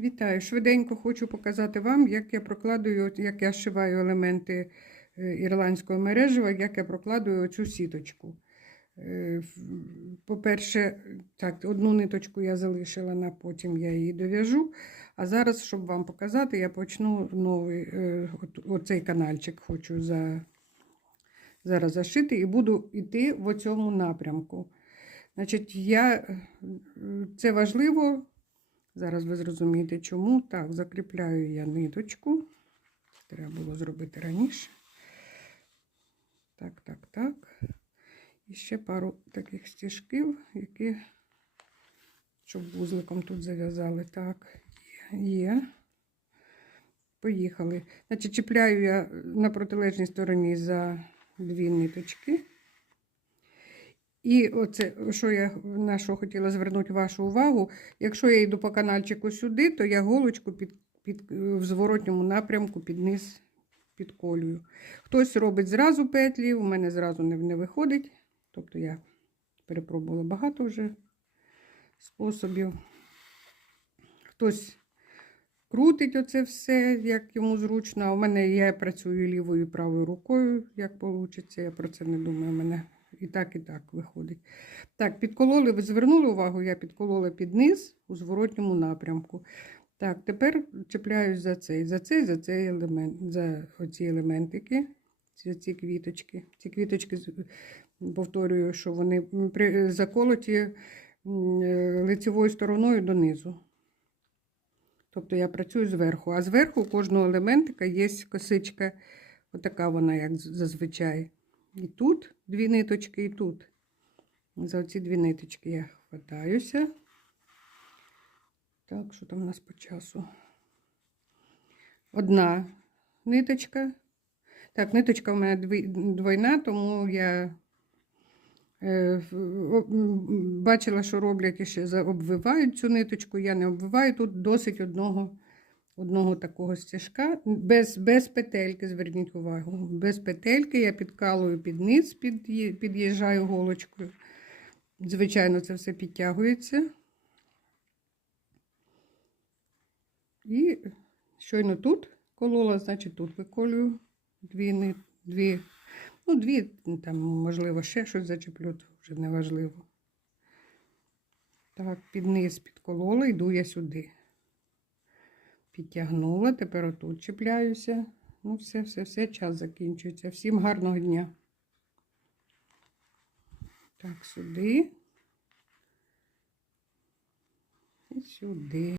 Вітаю! Швиденько хочу показати вам, як я прокладую, як я зшиваю елементи е, ірландського мережева, як я прокладую оцю сіточку. Е, По-перше, так, одну ниточку я залишила на потім я її дов'яжу. А зараз, щоб вам показати, я почну новий е, оцей канальчик хочу за, зараз зашити і буду йти в цьому напрямку. Значить, я, це важливо. Зараз ви зрозумієте, чому. Так, закріпляю я ниточку. Треба було зробити раніше. Так, так, так. І ще пару таких стіжків, які, щоб вузликом тут зав'язали. Так, є. Поїхали. Значить, чіпляю я на протилежній стороні за дві ниточки. І оце, що я на що хотіла звернути вашу увагу, якщо я йду по канальчику сюди, то я голочку під, під, в зворотньому напрямку під низ підколюю. Хтось робить зразу петлі, у мене зразу не, не виходить. Тобто я перепробувала багато вже способів. Хтось крутить оце все, як йому зручно. А у мене я працюю лівою і правою рукою, як вийде. Я про це не думаю. У мене і так, і так виходить. Так, підкололи, ви звернули увагу, я підколола під низ у зворотньому напрямку. Так, тепер чіпляюсь за цей, за цей, за цей елемент, за оці елементики, ці, ці квіточки. Ці квіточки, повторюю, що вони заколоті е, лицевою стороною донизу. Тобто я працюю зверху, а зверху у кожного елементика є косичка, отака вона, як зазвичай. І тут дві ниточки, і тут. За ці дві ниточки я хватаюся. Так, що там у нас по часу? Одна ниточка. Так, ниточка у мене двойна, тому я е, бачила, що роблять і ще обвивають цю ниточку. Я не обвиваю. Тут досить одного, одного такого стежка. Без, без петельки, зверніть увагу. Без петельки я підкалую під низ, під'їжджаю голочкою. Звичайно, це все підтягується. І щойно тут колола, значить тут виколюю дві, дві, ну, дві, там, можливо, ще щось зачеплю, то вже не важливо. Так, під низ підколола, йду я сюди. Підтягнула, тепер отут чіпляюся. Ну, все, все, все, час закінчується. Всім гарного дня. Так, сюди. І сюди.